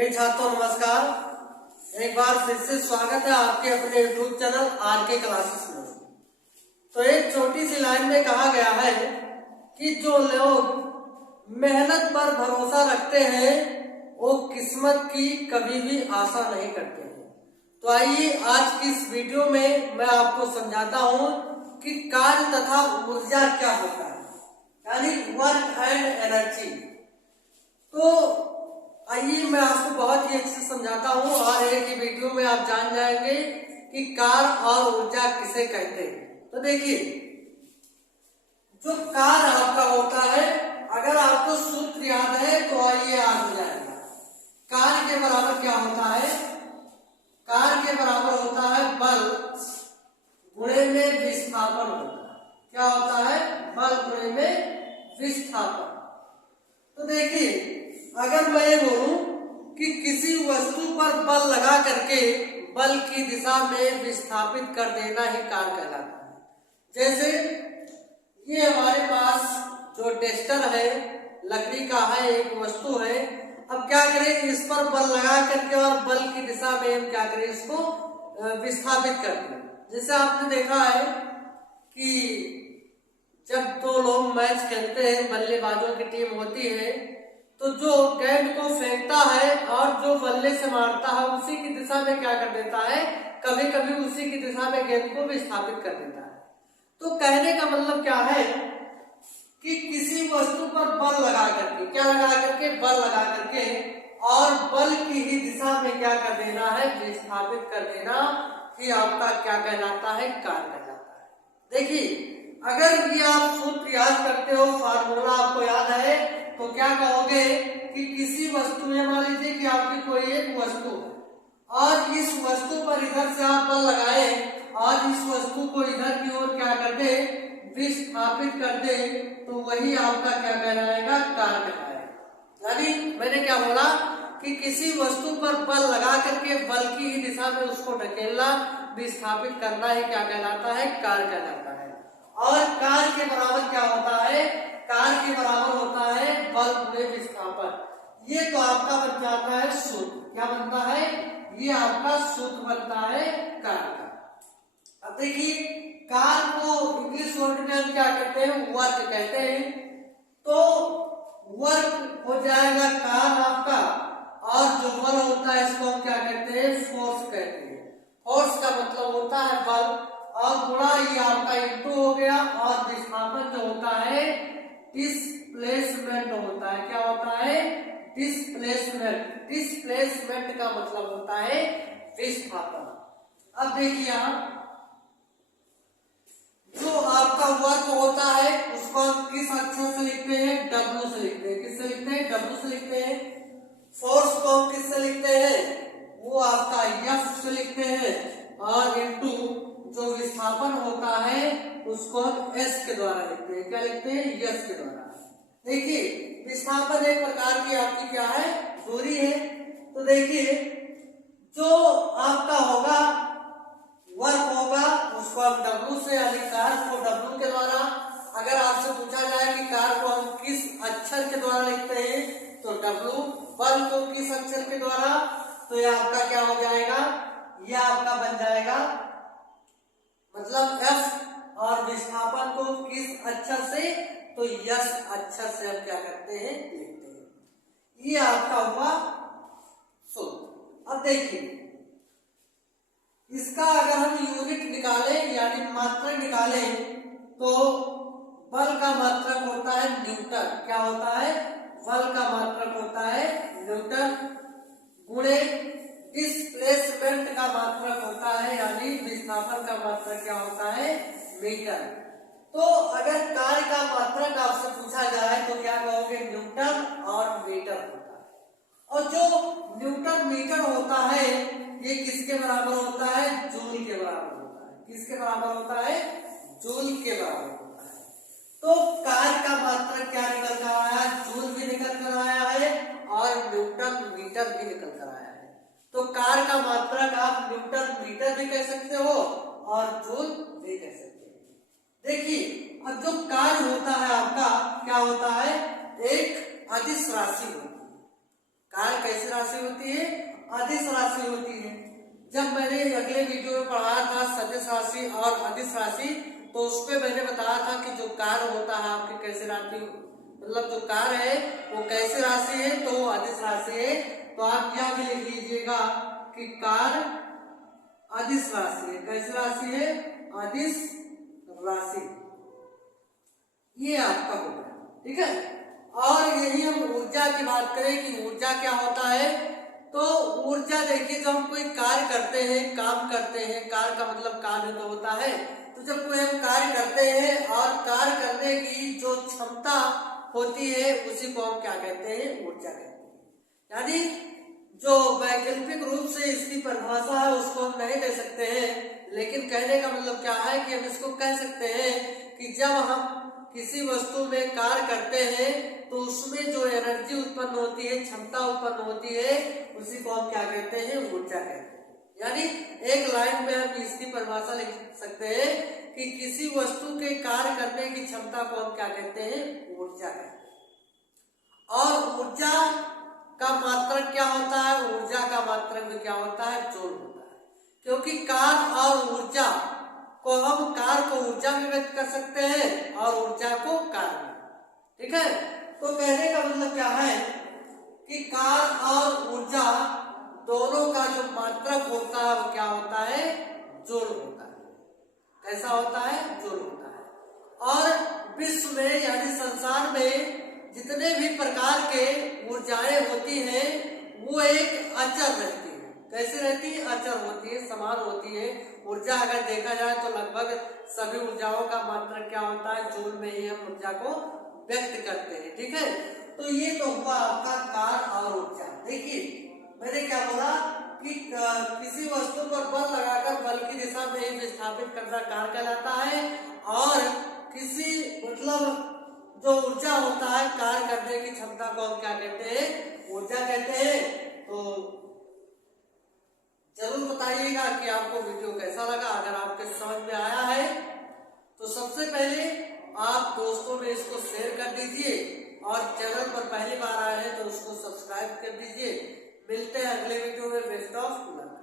प्रिय छात्रों नमस्कार। एक बार फिर से स्वागत है आपके अपने यूट्यूब चैनल आरके क्लासेस में। तो एक छोटी सी लाइन में कहा गया है कि जो लोग मेहनत पर भरोसा रखते हैं वो किस्मत की कभी भी आशा नहीं करते हैं। तो आइए आज की इस वीडियो में मैं आपको समझाता हूँ कि कार्य तथा ऊर्जा क्या होता है, यानी वर्क एंड एनर्जी। तो आइए मैं आपको बहुत ही अच्छे से समझाता हूँ और एक ही वीडियो में आप जान जाएंगे कि कार्य और ऊर्जा किसे कहते हैं। तो देखिए, जो कार्य आपका होता है, अगर आपको सूत्र याद है तो आइए याद हो जाएगा। कार्य के बराबर क्या होता है? कार्य के बराबर होता है बल गुणे में विस्थापन होता है। क्या होता है? बल गुणे में विस्थापन। तो देखिए, अगर मैं ये बोलूं कि किसी वस्तु पर बल लगा करके बल की दिशा में विस्थापित कर देना ही कार्य कहलाता है। जैसे ये हमारे पास जो टेस्टर है, लकड़ी का है, एक वस्तु है। अब क्या करें, इस पर बल लगा करके और बल की दिशा में हम क्या करें, इसको विस्थापित कर दें। जैसे आपने देखा है कि जब दो लोग मैच खेलते हैं, बल्लेबाजों की टीम होती है, तो जो गेंद को फेंकता है और जो बल्ले से मारता है उसी की दिशा में क्या कर देता है, कभी कभी उसी की दिशा में गेंद को विस्थापित कर देता है। तो कहने का मतलब क्या है कि किसी वस्तु पर बल लगा करके, क्या लगा करके, बल लगा करके और बल की ही दिशा में क्या कर देना है, विस्थापित कर देना कि आपका क्या कहलाता है, कार्य कहलाता है। देखिए, अगर ये आप सूत्र याद करते हो, फार्मूला आपको याद है, तो क्या कहोगे कि किसी वस्तु में, मान लीजिए कि आपकी कोई एक वस्तु है और इस वस्तु पर इधर से आप बल लगाए और इस वस्तु को इधर की ओर क्या कर दे, विस्थापित कर दे, तो वही आपका क्या कहलाएगा, कार्य कहलाएगा। यानी मैंने क्या बोला कि किसी वस्तु पर बल लगा करके बल की ही दिशा में उसको ढकेलना, विस्थापित करना ही क्या कहलाता है, कार्य कहलाता है। और कार्य के बराबर क्या होता है? कार्य के बराबर होता है बल गुणे विस्थापन। ये तो आपका बन जाता है सूत्र। क्या बनता है? ये आपका सूत्र बनता है कार्य का। अब देखिए, कार्य को इंग्लिश वर्ड में हम क्या कहते हैं, वर्क कहते हैं। तो वर्क हो जाएगा कार्य आपका, और जो बल होता है इसको हम क्या कहते हैं, फोर्स कहते हैं। फोर्स का मतलब होता है बल, और गुणा ये आपका इंटू हो गया, और विस्थापन जो होता है डिस्प्लेसमेंट होता है। क्या होता है? डिस्प्लेसमेंट। डिस्प्लेसमेंट का मतलब होता है विस्थापन। अब देखिए, यहां जो आपका वर्क होता है उसको हम किस अक्षर से लिखते हैं, W से लिखते हैं। किससे लिखते हैं? W से लिखते हैं। फोर्स को हम किससे लिखते हैं? वो आपका F से लिखते हैं। और इनटू जो विस्थापन होता है उसको हम S के द्वारा लिखते हैं। क्या लिखते हैं? S के द्वारा। देखिए, विस्थापन एक प्रकार की आपकी क्या है, दूरी है। तो देखिए, जो आपका होगा वर्क होगा उसको हम W से, यानी कार्य को W के द्वारा। अगर आपसे पूछा जाए कि कार्य को हम किस अक्षर के द्वारा लिखते हैं, तो W। बल को किस अक्षर के द्वारा, तो ये आपका क्या हो जाएगा, ये आपका बन जाएगा मतलब F। और विस्थापन को किस अक्षर से, तो यस अक्षर से हम क्या करते हैं, लिखते हैं। ये आपका हुआ सूत्र। अब देखिए, इसका अगर हम यूनिट निकालें, यानी मात्रक निकालें, तो बल का मात्रक होता है न्यूटन। क्या होता है? बल का मात्रक होता है न्यूटन, गुणे डिस्प्लेसमेंट का मात्रक होता है, यानी विस्थापन का मात्रक क्या होता है, मीटर। तो अगर कार्य का मात्रक आपसे पूछा जाए तो क्या कहोगे, न्यूटन और मीटर होता है। और जो न्यूटन मीटर होता है ये किसके बराबर होता है, जूल के बराबर होता है। किसके बराबर होता है? जूल के बराबर होता है। तो कार्य का मात्रक क्या निकल कर आया, जूल भी निकल कर आया है और न्यूटन मीटर भी निकल कर आया है। तो कार्य का मात्रक आप न्यूटन मीटर भी कह सकते हो और जूल भी कह सकते हो। देखिए, अब जो कार्य होता है आपका क्या होता है, एक अदिश राशि होती है। कार कैसी राशि होती है? अदिश राशि होती है। जब मैंने अगले वीडियो में पढ़ाया था सदिश राशि और अदिश राशि, तो उसमें मैंने बताया था कि जो कार होता है आपकी कैसी राशि, मतलब जो कार है वो कैसी राशि है, तो वो अदिश राशि है। तो आप यह भी लिख लीजिएगा कि कार अदिश राशि है। कैसी राशि है? अदिश राशि। ये आपका होगा, ठीक है। और यही हम ऊर्जा की बात करें कि ऊर्जा क्या होता है, तो ऊर्जा देखिए, जब हम कोई कार्य करते हैं, काम करते हैं, कार्य का मतलब कार्य तो होता है, तो जब कोई हम कार्य करते हैं और कार्य करने की जो क्षमता होती है उसी को हम क्या कहते हैं? ऊर्जा कहते हैं। यानी जो वैकल्पिक रूप से इसकी परिभाषा है उसको हम नहीं दे सकते हैं, लेकिन कहने का मतलब क्या है कि हम इसको कह सकते हैं कि जब हम किसी वस्तु में कार्य करते हैं तो उसमें जो एनर्जी उत्पन्न होती है, क्षमता उत्पन्न होती है, उसी को हम क्या कहते हैं? ऊर्जा कहते हैं। यानी एक लाइन में हम इसकी परिभाषा लिख सकते हैं कि किसी वस्तु के कार्य करने की क्षमता को हम क्या कहते हैं? ऊर्जा कहते हैं। और ऊर्जा का मात्रक क्या होता है? ऊर्जा का मात्रक में क्या होता है? जूल होता है। क्योंकि कार्य और ऊर्जा को हम कार्य को ऊर्जा में व्यक्त कर सकते हैं और ऊर्जा को कार्य में, ठीक है। तो कहने का मतलब क्या है कि कार्य और ऊर्जा दोनों का जो मात्रक होता है वो क्या होता है? जूल होता है। कैसा होता है? जूल होता है। और विश्व में यानी संसार में जितने भी प्रकार के ऊर्जाएं होती हैं वो एक अचर रहती है। कैसी रहती है? अचर होती है, समान होती है। ऊर्जा अगर देखा जाए तो लगभग सभी ऊर्जाओं का मात्रक क्या होता है? जूल में ही हम ऊर्जा को व्यक्त करते हैं, ठीक है। तो ये तो हुआ आपका कार्य और ऊर्जा। देखिए मैंने क्या बोला कि किसी वस्तु पर बल लगाकर बल की दिशा में ही विस्थापित करना कार्य कहलाता है, और किसी मतलब जो ऊर्जा होता है कार्य करने की क्षमता को हम क्या कहते हैं? ऊर्जा कहते हैं। तो जरूर बताइएगा कि आपको वीडियो कैसा लगा। अगर आपके समझ में आया है तो सबसे पहले आप दोस्तों में इसको शेयर कर दीजिए, और चैनल पर पहली बार आए हैं तो उसको सब्सक्राइब कर दीजिए। मिलते हैं अगले वीडियो में। Best of luck.